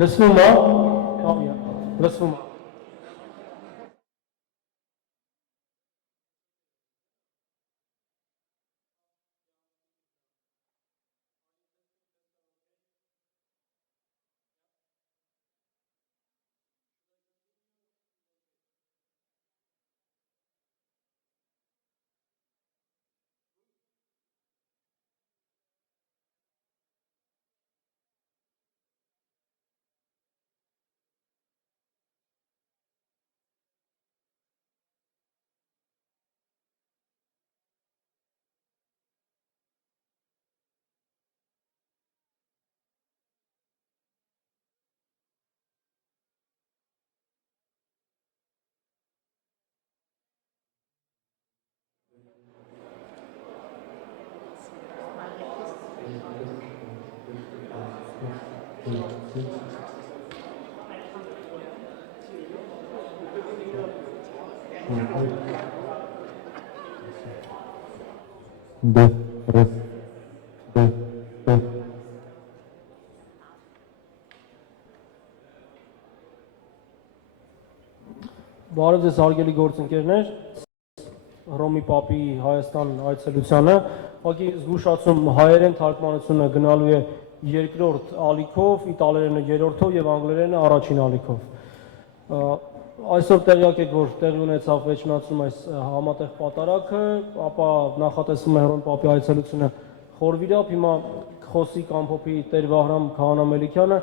Լսվում է։ Լսվում է։ Բարև ձեզ հարգելի գործընկերներ, Հռոմի Պապի Հայաստան այցելությանը, ուղղակի զգուշացում հայերեն թարգմանությունը գնալու է երկրորդ ալիքով, իտալերենը երրորդով եւ անգլերենը առաջին ալիքով։ Այսօր տեղյակ եք, որ տեղի ունեցավ վեճնացում այս համատեղ պատարագը, ապա նախատեսվում է Հռոմի Պապի այցելությունը խորվիրապ, հիմա խոսի կամփոփի Տեր Վահրամ Քահանա Մելիքյանը,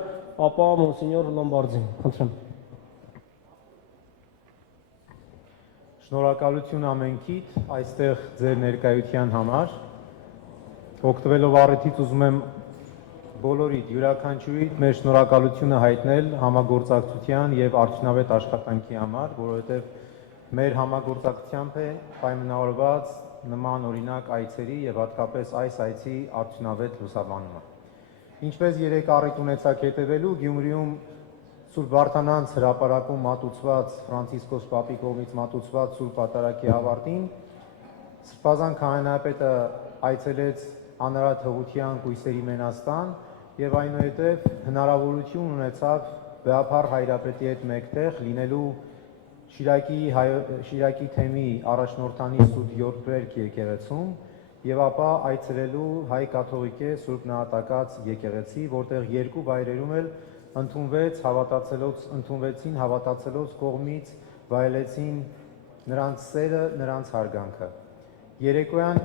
ապա Մոնսինյոր Լոմբարդին։ Խնդրեմ։ Շնորհակալություն ամենքիդ այստեղ ձեր ներկայության համար։ Օգտվելով առիթից ուզում եմ բոլորիդ յուրաքանչյուրիդ մեր շնորհակալությունը հայտնել համագործակցության եւ արդյունավետ աշխատանքի համար, որովհետեւ մեր համագործակցությամբ է պայմանավորված նման օրինակ այցերի եւ հատկապես այս այցի արդյունավետ լուսաբանումը։ Ինչպես երեք առիթ ունեցաք հետևելու, Գյումրիում Սուրբ Վարդանանց հրապարակում մատուցված Ֆրանցիսկոս Պապի կողմից մատուցված Սուրբ Պատարագի ավարտին Սրբազան քահանայապետը այցելեց Անարատ Հղության կույսերի Մենաստան եւ այնուհետեւ հնարավորություն ունեցավ Բեափար Հայրապետի հետ մեկտեղ լինելու Շիրակի թեմի առաջնորդանի Սուրբ Յոթբերգ եկեղեցում եւ ապա այցելելու հայ կաթողիկե Սուրբ Նահատակած եկեղեցի, որտեղ երկու վայրերում էլ ընդունվեցին հավատացելոց կողմից վայելեցին նրանց սերը, նրանց հարգանքը։ Երեկոյան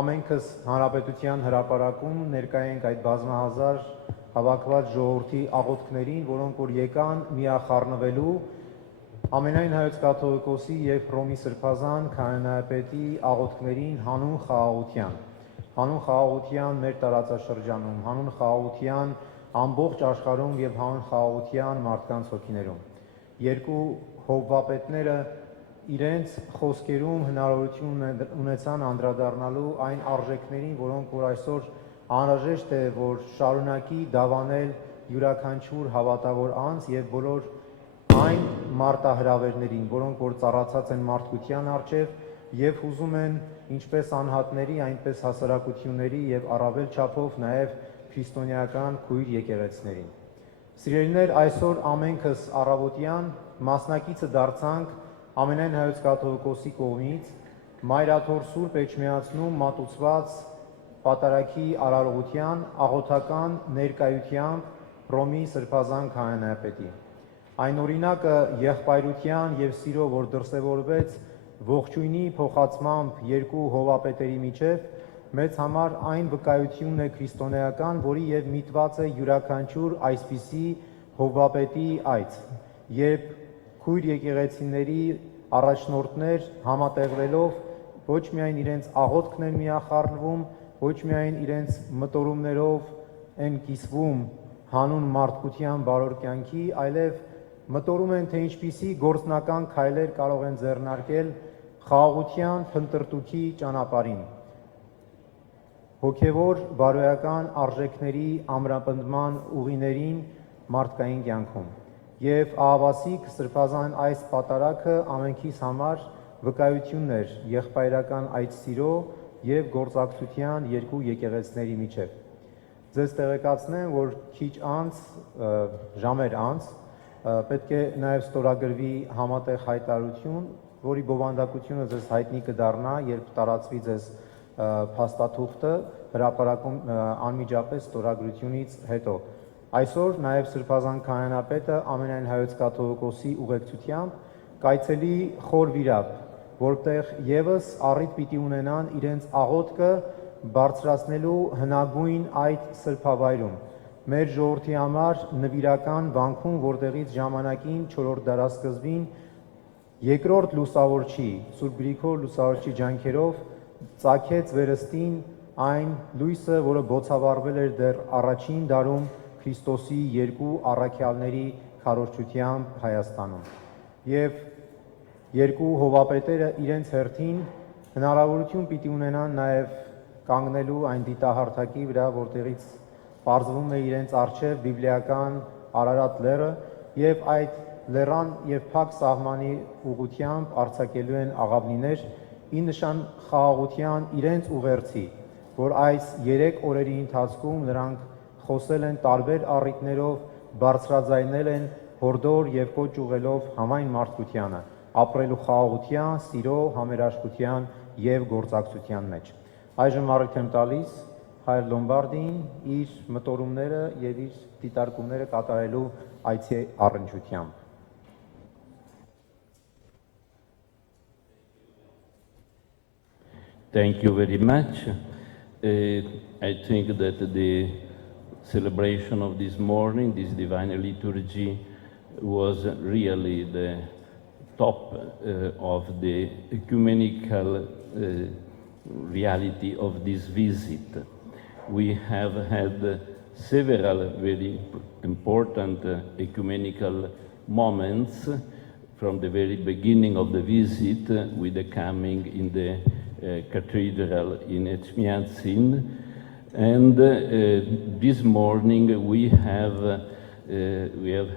ամենքս հանրապետության հրապարակում ներկայ ենք այդ բազմահազար հավաքված ժողովրդի աղոթքներին, որոնք որ եկան միախառնվելու ամենայն հայոց կաթողիկոսի եւ Հռոմի Սրբազան քահանայապետի աղոթքներին հանուն խաղաղության մեր տարածաշրջանում, հանուն խաղաղության ամբողջ աշխարհում եւ հանուն խաղաղության մարդկանց հոգիներում։ Երկու հովվապետները իրենց խոսքերում հնարավորություն ունեցան անդրադառնալու այն արժեքներին, որոնք որ այսօր անհրաժեշտ է, որ շարունակի դավանել յուրաքանչյուր հավատավոր անձ եւ բոլոր այն մարտահրավերներին, որոնք որ ծառացած են մարդկության առջև եւ ուզում են ինչպես անհատների, այնպես հասարակությունների եւ առավել չափով նաեւ քրիստոնեական քույր եկեղեցիներին։ Սիրելիներ, այսօր ամենքս առավոտյան մասնակիցը դարձանք ամենայն հայոց կաթողիկոսի կողմից Մայրաթոր Սուրբ Էջմիածնում մատուցված պատարագի արարողության աղոթական ներկայությամբ Հռոմի Սրբազան քահանայապետի։ Այն օրինակը եղբայրության եւ սիրո, որ դրսևորվեց ողջույնի փոխացմամբ երկու հովապետերի միջև, մեծ համար այն վկայությունն է քրիստոնեական, որի եւ միտված է յուրաքանչյուր այսպիսի հովվապետի այց, երբ քույր եկեղեցիների առաջնորդներ համատեղվելով ոչ միայն իրենց աղոթքն են միախառնվում, ոչ միայն իրենց մտորումներով են կիսվում հանուն մարդկության բարոր կյանքի, այլև մտորում են, թե ինչպիսի գործնական քայլեր կարող են ձեռնարկել խաղաղության փնտրտուքի ճանապարհին, հոգևոր բարոյական արժեքների ամրապնդման ուղիներին մարդկային կյանքում։ Եվ ահավասիկ Սրբազան այս պատարագը ամենքիս համար վկայությունն էր եղբայրական այդ սիրո եւ գործակցության երկու եկեղեցիների միջև։ Ձեզ տեղեկացնեմ, որ քիչ անց, ժամեր անց, պետք է նաև ստորագրվի համատեղ հայտարարություն, որի բովանդակությունը ձեզ հայտնի կդառնա, երբ տարածվի ձեզ փաստաթուղթը հրապարակում անմիջապես ստորագրությունից հետո։ Այսօր նաև Սրբազան քահանապետը ամենայն հայոց կաթողիկոսի ուղեկցությամբ կայցելի խոր վիրապ, որտեղ եւս առիթ պիտի ունենան իրենց աղոթքը բարձրացնելու հնագույն այդ սրբավայրում։ Մեր ժողովրդի համար նվիրական վանքում, որտեղից ժամանակին 4-րդ դարասկզբին երկրորդ լուսավորչի, Սուրբ Գրիգոր լուսավորչի ջանքերով ծագեց վերստին այն լույսը, որը բոցավառվել էր դեռ առաջին դարում Քրիստոսի երկու առաքյալների քարոզչությամբ Հայաստանում։ Եվ երկու հովապետերը իրենց հերթին հնարավորություն պիտի ունենան նաև կանգնելու այն դիտահարթակի վրա, որտեղից պարզվում է իրենց առջև բիբլիական Արարատ լեռը, եւ այդ լեռան եւ փակ սահմանի ուղղությամբ արձակելու են աղավնիներ, ի նշան խաղաղության իրենց ուղերձի, որ այս 3 օրերի ընթացքում նրանք խոսել են տարբեր առիթներով, բարձրաձայնել են հորդոր եւ կոչ ուղղելով համայն մարդկությանը, ապրելու խաղաղության, սիրո, համերաշխության եւ գործակցության մեջ։ Այժմ առիթ եմ տալիս Հայր Լոմբարդին իր մտորումները եւ իր դիտարկումները կատարելու այցի առնչությամբ։ Thank you very much. I think that the celebration of this morning, this divine liturgy, was really the top of the ecumenical reality of this visit. We have had several very important ecumenical moments from the very beginning of the visit with the coming in the cathedral in Etchmiadzin, and this morning we have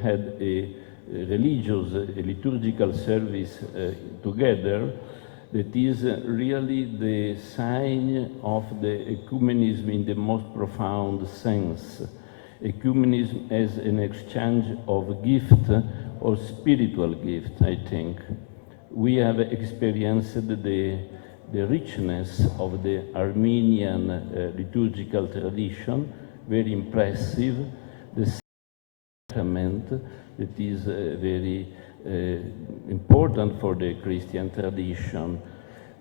had a religious, a liturgical service together that is really the sign of the ecumenism in the most profound sense. Ecumenism as an exchange of gift or spiritual gift, I think. We have experienced the richness of the Armenian liturgical tradition, very impressive, the sacrament that is very important for the Christian tradition.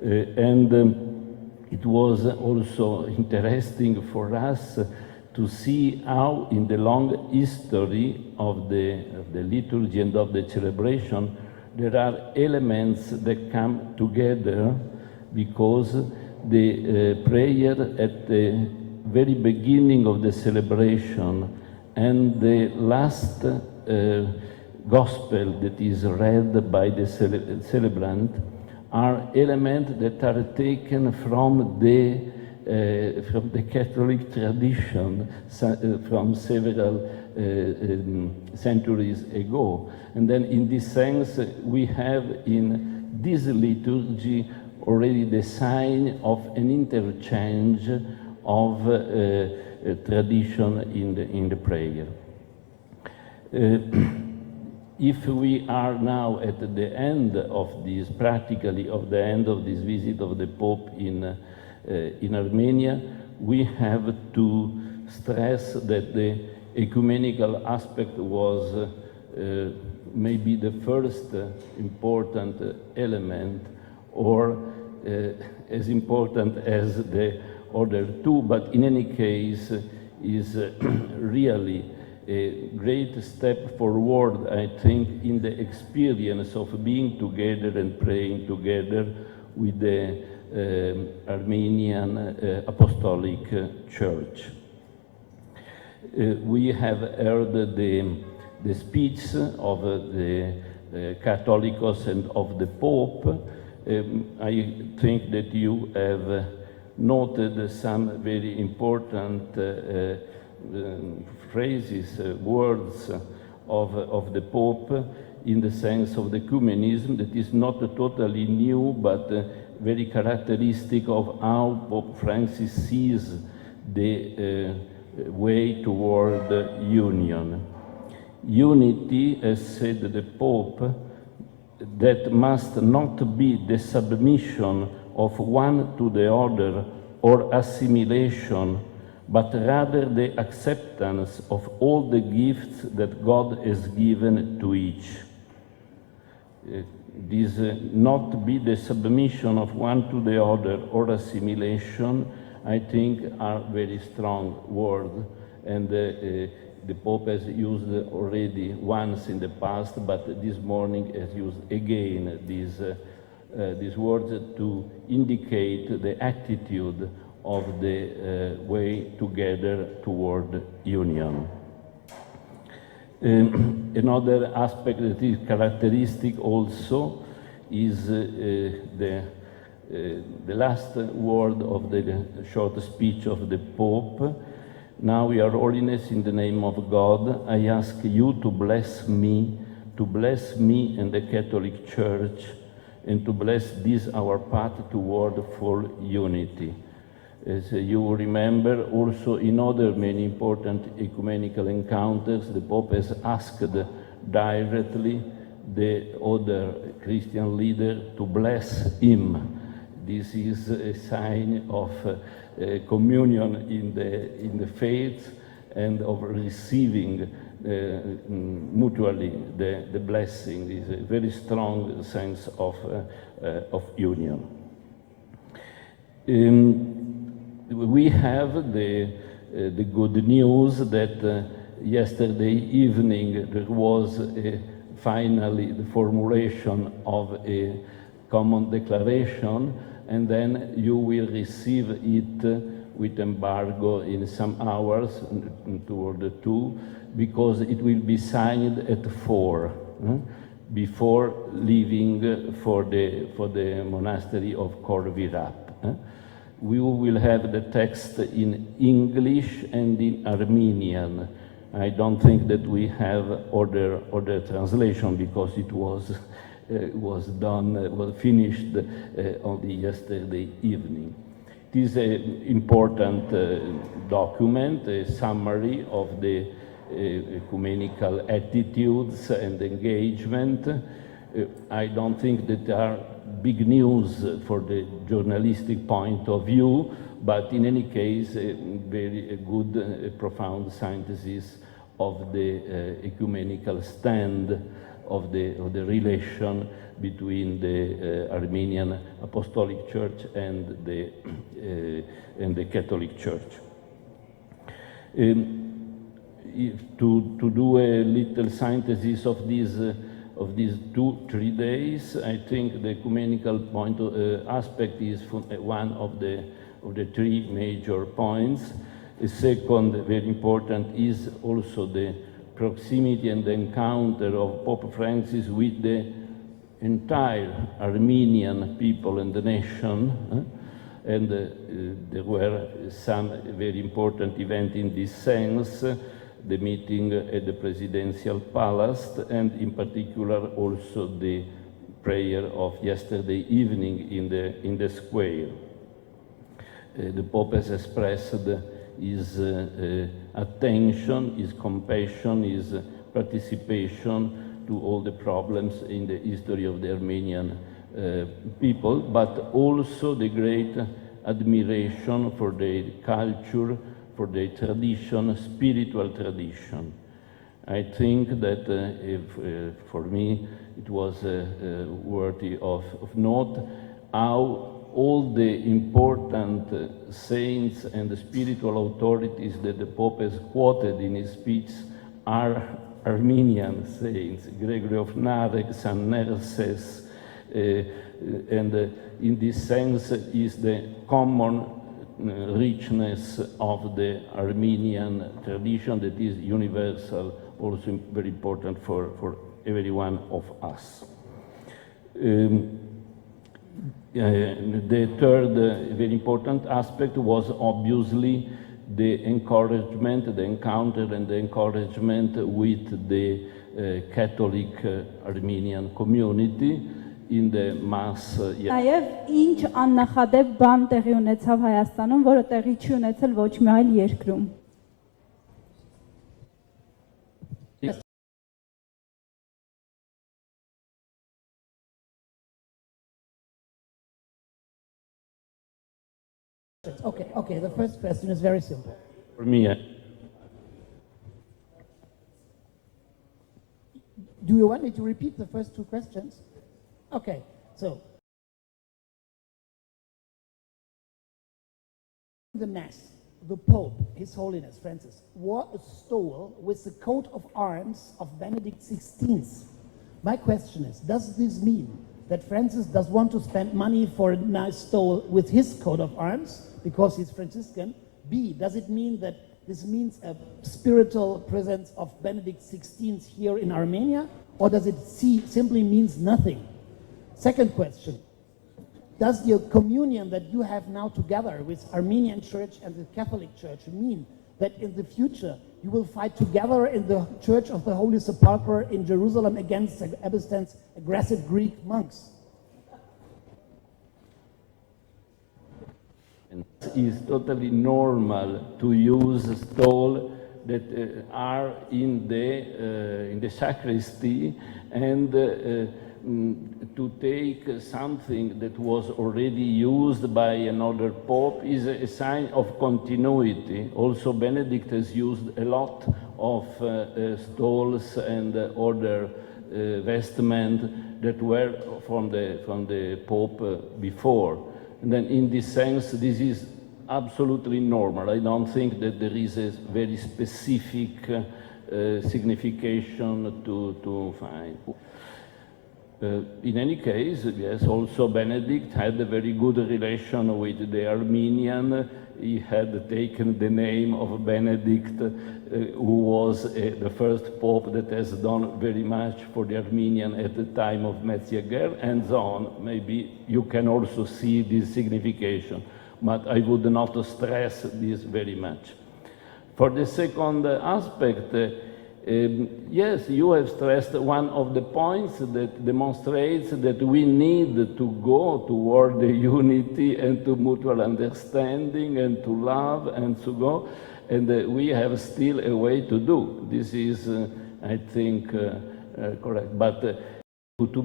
It was also interesting for us to see how in the long history of the liturgy and of the celebration there are elements that come together, because the prayer at the very beginning of the celebration and the last gospel that is read by the celebrant are elements that are taken from the Catholic tradition from several centuries ago. And then in this sense, we have in this liturgy already the sign of an interchange of tradition in the prayer. If we are now at the end of this, practically of the end of this visit of the Pope in Armenia, we have to stress that the ecumenical aspect was maybe the first important element, or as important as the other two, but in any case is really a great step forward, I think, in the experience of being together and praying together with the Armenian Apostolic Church. We have heard the speech of the Catholicos and of the Pope. I think that you have noted some very important phrases, words of the Pope in the sense of the ecumenism that is not totally new, but very characteristic of how Pope Francis sees the way toward union. Unity, as said the Pope, that must not be the submission of one to the other or assimilation, but rather the acceptance of all the gifts that God has given to each. This not be the submission of one to the other or assimilation, I think are very strong words, and the Pope has used already once in the past, but this morning has used again these words to indicate the attitude of the way together toward union. Another aspect that is characteristic also is the last word of the short speech of the Pope. Now, Your Holiness, in the name of God, I ask you to bless me and the Catholic Church, and to bless this our path toward full unity. As you remember, also in other many important ecumenical encounters, the Pope has asked directly the other Christian leader to bless him. This is a sign of communion in the faith and of receiving mutually the blessing. Is a very strong sense of union. We have the good news that yesterday evening there was finally the formulation of a common declaration, and then you will receive it with embargo in some hours, toward 2, because it will be signed at 4, before leaving for the monastery of Corvirap. We will have the text in English and in Armenian. I don't think that we have other translation because it was finished only yesterday evening. It is an important document, a summary of the ecumenical attitudes and engagement. I don't think that there are big news for the journalistic point of view, but in any case, a very good, profound synthesis of the ecumenical stand of the relation between the Armenian Apostolic Church and the Catholic Church. To do a little synthesis of these 2-3 days, I think the ecumenical point aspect is one of the 3 major points. A second, very important, is also the proximity and the encounter of Pope Francis with the entire Armenian people and the nation. And there were some very important events in this sense. The meeting at the Presidential Palace, and in particular also the prayer of yesterday evening in the square. The Pope has expressed his attention, his compassion, his participation to all the problems in the history of the Armenian people, but also the great admiration for their culture, for their tradition, spiritual tradition. I think that for me it was worthy of note how all the important saints and the spiritual authorities that the Pope has quoted in his speech are Armenian saints, Gregory of Narek, St. Nerses, and in this sense is the common richness of the Armenian tradition that is universal, also very important for every one of us. The third very important aspect was obviously the encouragement, the encounter and the encouragement with the Catholic Armenian community in the mass. Նաև ինչ աննախադեպ բան տեղի ունեցավ Հայաստանում, որը տեղի չի ունեցել ոչ մի այլ երկրում. Okay, the first question is very simple. For me, Do you want me to repeat the first two questions? Okay, so the Mass, the Pope, His Holiness Francis, wore a stole with the coat of arms of Benedict XVI. My question is, does this mean that Francis does want to spend money for a nice stole with his coat of arms because he's Franciscan? B, does it mean that this means a spiritual presence of Benedict XVI here in Armenia, or does it simply means nothing? Second question, does the communion that you have now together with Armenian Church and the Catholic Church mean that in the future you will fight together in the Church of the Holy Sepulchre in Jerusalem against Abestan's aggressive Greek monks? it is totally normal to use stole that are in the sacristy and to take something that was already used by another pope is a sign of continuity. Also, Benedict has used a lot of stoles and other vestment that were from the pope before. And then in this sense, this is absolutely normal. I don't think that there is a very specific signification to find. In any case, yes, also Benedict had a very good relation with the Armenian. He had taken the name of Benedict, who was the first pope that has done very much for the Armenian at the time of Metziager, and so on. Maybe you can also see this signification, but I would not stress this very much. For the second aspect, yes, you have stressed one of the points that demonstrates that we need to go toward the unity and to mutual understanding and to love and to go, and we have still a way to do. This is, I think, correct. But to